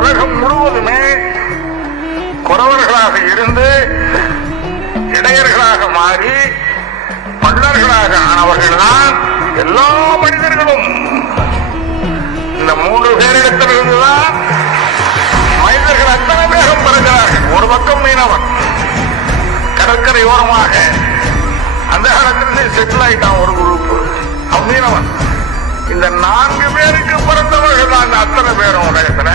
உலகம் முழுவதுமே குறவர்களாக இருந்து இடையர்களாக மாறி பள்ளர்களாக ஆனவர்கள் தான் எல்லா மனிதர்களும். இந்த 3 பேரிடத்திலிருந்துதான் மனிதர்கள் அத்தனை பேரும் பிறக்கிறார்கள். ஒரு பக்கம் மீனவன் கடற்கரை ஓரமாக அந்த காலத்திலிருந்து செட்டில் ஆயிட்டான் ஒரு குரூப், அவன் மீனவன். இந்த 4 பேருக்கு பிறந்தவர்கள் தான் அத்தனை பேரும் உலகத்துல.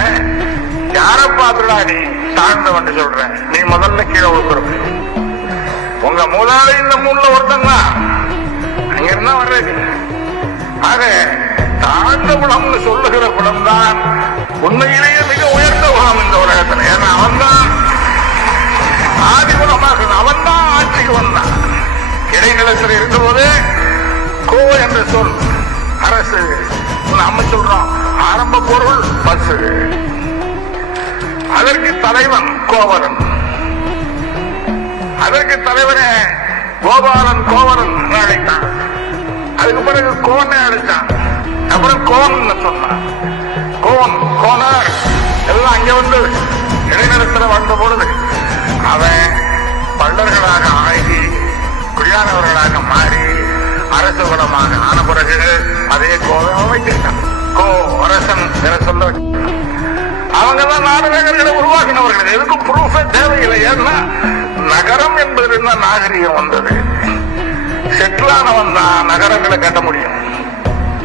யாரை பார்த்துடா நீ தாழ்ந்தவன் சொல்ற? நீ முதல்ல கீழே ஒருத்தர். உங்க முதலாளி இந்த 3ல ஒருத்தன் தான். அங்க இருந்தா வர்றது. ஆக தாழ்ந்த குணம்னு சொல்லுகிற குணம் தான் உண்மையிலேயே மிக உயர்ந்த குணம் இந்த உலகத்துல. ஏன்னா அவன் தான் ஆதி குணமாக, அவன் தான் ஆட்சிக்கு வந்தான். இடைநிலத்தில் இருந்தபோது கோ என்ற சொல் அரசு, நம்ம சொல்றோம் ஆரம்ப பொருள் பசு. அதற்கு தலைவன் கோவலன், அதற்கு தலைவனே கோபாலன் கோவலன் அழைத்தான். அதுக்கு பிறகு கோனை அழைச்சான். அப்புறம் கோன் சொன்னான். கோன் கோனார் எல்லாம் அங்க வந்து இடைநிலத்தில் வந்த பொழுது அவன் பள்ளர்களாக ஆகி குடியானவர்களாக மாறி அரசு குலமாக ஆன பிறகு அதே கோவை வைத்திருக்கான். கோ அரசன் என சொல்ல அவங்கதான் நாடகங்களை உருவாக்கினவர்கள். எதுக்கும் ப்ரூஃபே தேவையில்லை. ஏன்னா நகரம் என்பது நாகரிகம் வந்தது. செட்டிலானவன் தான் நகரங்களை கட்ட முடியும்.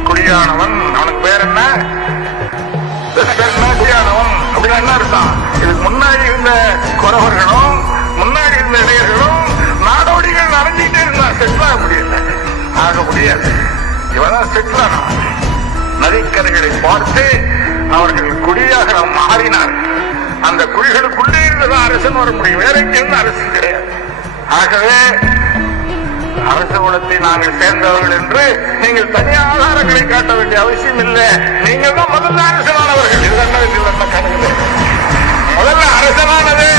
குடியானவன் அவனுக்கு பேர் என்ன? குடியானவன் அப்படின்னா என்ன அர்த்தம்? இதுக்கு முன்னாடி இருந்த குறவர்களும் முன்னாடி இருந்த இடையர்களும் நாடோடிகள் நடந்துட்டே இருந்தான். செட்டில் ஆக முடியல, ஆக முடியாது. இவதான் செட்டில் ஆனவன். நதிக்கரைகளை பார்த்து அவர்கள் குடியாக மாறினார். அந்த குடிகளுக்குள்ளே இருந்துதான் அரசன் வர முடியும். வேற எங்கிருந்து அரசு கிடையாது. ஆகவே அரசு குலத்தை நாங்கள் சேர்ந்தவர்கள் என்று நீங்கள் தனி ஆதாரங்களை காட்ட வேண்டிய அவசியம் இல்லை. நீங்கள் தான் முதல்ல அரசனானவர்கள். இதுதான் கணக்கு. முதல்ல அரசனானது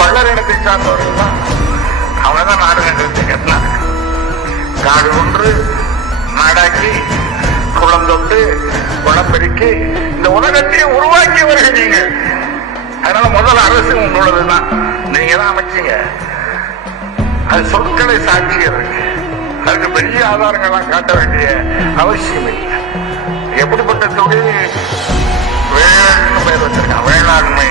பள்ளரிடத்தை சார்ந்தவர்கள் தான். அவனதான் நாடுகளை கட்டினாங்க. காடு ஒன்று நாடாக்கி குளம் தொட்டு குளப்பெருக்கி இந்த உலகத்தையும் உருவாக்கியவர்கள் நீங்க. அதனால முதல் அரசு உங்களதுதான். நீங்க தான் அமைச்சீங்க. அது சொற்களை சாட்சியது. அதுக்கு பெரிய ஆதாரங்கள்லாம் காட்ட வேண்டிய அவசியம் இல்லை. எப்படிப்பட்ட தொழில் வேளாண்மை பெயர் வச்சிருக்கான். வேளாண்மை